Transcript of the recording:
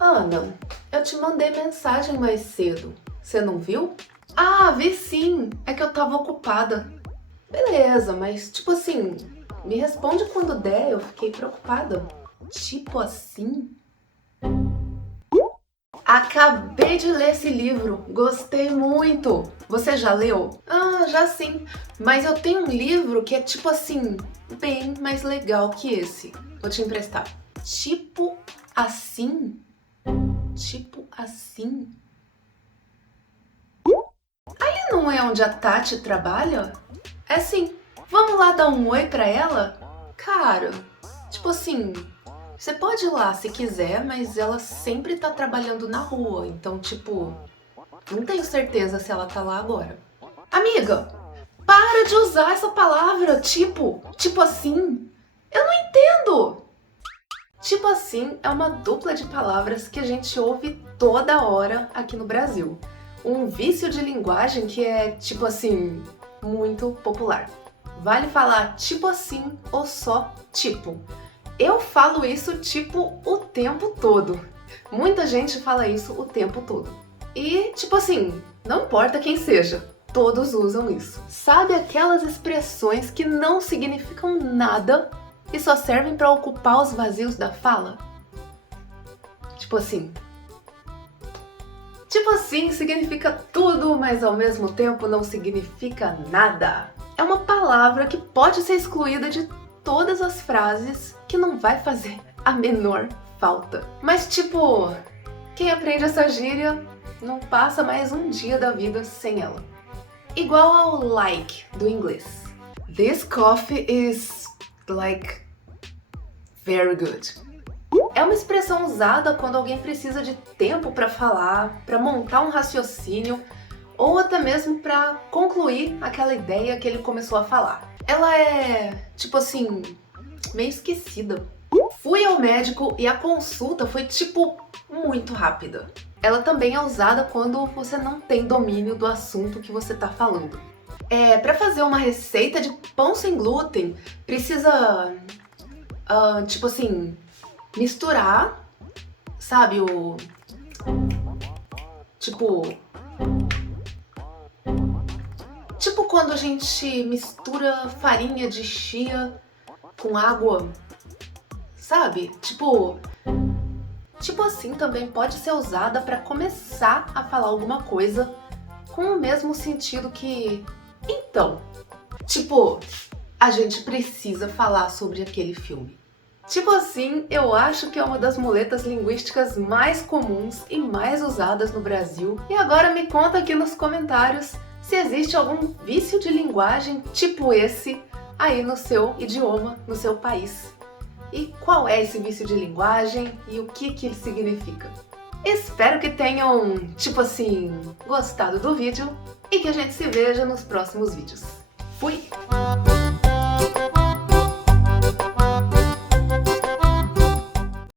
Ana, eu te mandei mensagem mais cedo. Você não viu? Ah, vi sim. É que eu tava ocupada. Beleza, mas tipo assim, me responde quando der, eu fiquei preocupada. Tipo assim? Acabei de ler esse livro, gostei muito. Você já leu? Ah, já sim. Mas eu tenho um livro que é tipo assim, bem mais legal que esse. Vou te emprestar. Tipo assim? Tipo assim? Não é onde a Tati trabalha? É sim. Vamos lá dar um oi pra ela? Cara, tipo assim, você pode ir lá se quiser, mas ela sempre tá trabalhando na rua, então, tipo, não tenho certeza se ela tá lá agora. Amiga, para de usar essa palavra, tipo assim. Eu não entendo. Tipo assim é uma dupla de palavras que a gente ouve toda hora aqui no Brasil. Um vício de linguagem que é, tipo assim, muito popular. Vale falar tipo assim ou só tipo. Eu falo isso tipo o tempo todo. Muita gente fala isso o tempo todo. E, tipo assim, não importa quem seja, todos usam isso. Sabe aquelas expressões que não significam nada e só servem para ocupar os vazios da fala? Tipo assim. Tipo assim significa tudo, mas ao mesmo tempo não significa nada. É uma palavra que pode ser excluída de todas as frases que não vai fazer a menor falta. Mas tipo, quem aprende essa gíria não passa mais um dia da vida sem ela. Igual ao like do inglês. This coffee is like very good. É uma expressão usada quando alguém precisa de tempo para falar, para montar um raciocínio ou até mesmo para concluir aquela ideia que ele começou a falar. Ela é, tipo assim, meio esquecida. Fui ao médico e a consulta foi, tipo, muito rápida. Ela também é usada quando você não tem domínio do assunto que você está falando. Para fazer uma receita de pão sem glúten, precisa, tipo assim, misturar, sabe, tipo, tipo quando a gente mistura farinha de chia com água, sabe? Tipo assim também pode ser usada para começar a falar alguma coisa com o mesmo sentido que então. Tipo, a gente precisa falar sobre aquele filme. Tipo assim, eu acho que é uma das muletas linguísticas mais comuns e mais usadas no Brasil. E agora me conta aqui nos comentários se existe algum vício de linguagem tipo esse aí no seu idioma, no seu país. E qual é esse vício de linguagem e o que ele significa? Espero que tenham, tipo assim, gostado do vídeo e que a gente se veja nos próximos vídeos. Fui!